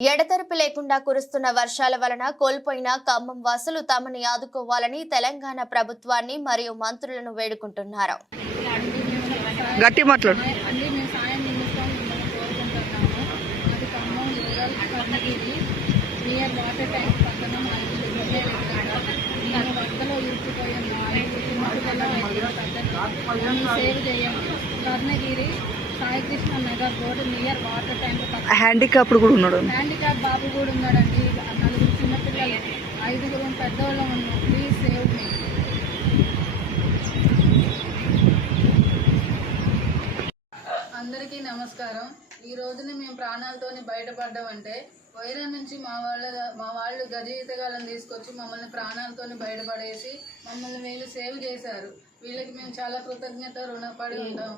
ఎడతెరిపి లేకుండా కురుస్తున్న వర్షాల వలన కోల్పోయిన ఖమ్మం వాసులు తమని ఆదుకోవాలని తెలంగాణ ప్రభుత్వాన్ని మరియు మంత్రులను వేడుకుంటున్నారు. గట్టి మాట్లాడు. Karnagiri Saikrishna Nagar road near water tank handicap కూడా ఉన్నాడు. హ్యాండిక్యాప్ బాబు కూడా ఉన్నాడండి. 4 చిన్నపిల్లలు 5 పెద్దవాళ్ళు ఉన్నాం. Please save me. అందరికీ నమస్కారం. ఈ రోజున మేము ప్రాణాలతోని బయటపడ్డామంటే వైరం నుంచి మా వాళ్ళు గజయితగాలను తీసుకొచ్చి మమ్మల్ని ప్రాణాలతోని బయటపడేసి మమ్మల్ని వీళ్ళు సేవ్ చేశారు. వీళ్ళకి మేము చాలా కృతజ్ఞత రుణపడి ఉంటాం.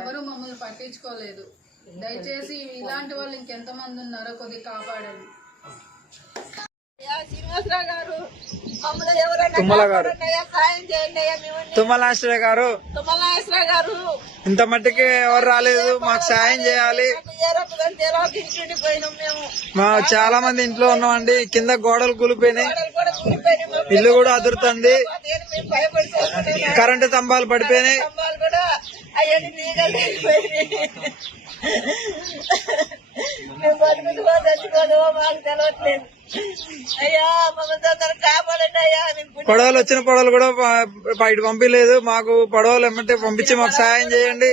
ఎవరు మమ్మల్ని పట్టించుకోలేదు. దయచేసి ఇలాంటి వాళ్ళు ఇంకెంతమంది ఉన్నారో కొద్దిగా కాపాడండి. తుమ్మలాశ్రయ గారు ఇంత మట్టికి ఎవరు రాలేదు, మాకు సాయం చేయాలి. మా చాలా మంది ఇంట్లో ఉన్నామండి. కింద గోడలు కూలిపోయినాయి, ఇల్లు కూడా అదురుతుంది, కరెంటు స్తంభాలు పడిపోయినాయి. పడవలు వచ్చిన పడవలు కూడా బయట పంపించలేదు. మాకు పడవలు ఏమంటే పంపించి మాకు సాయం చేయండి.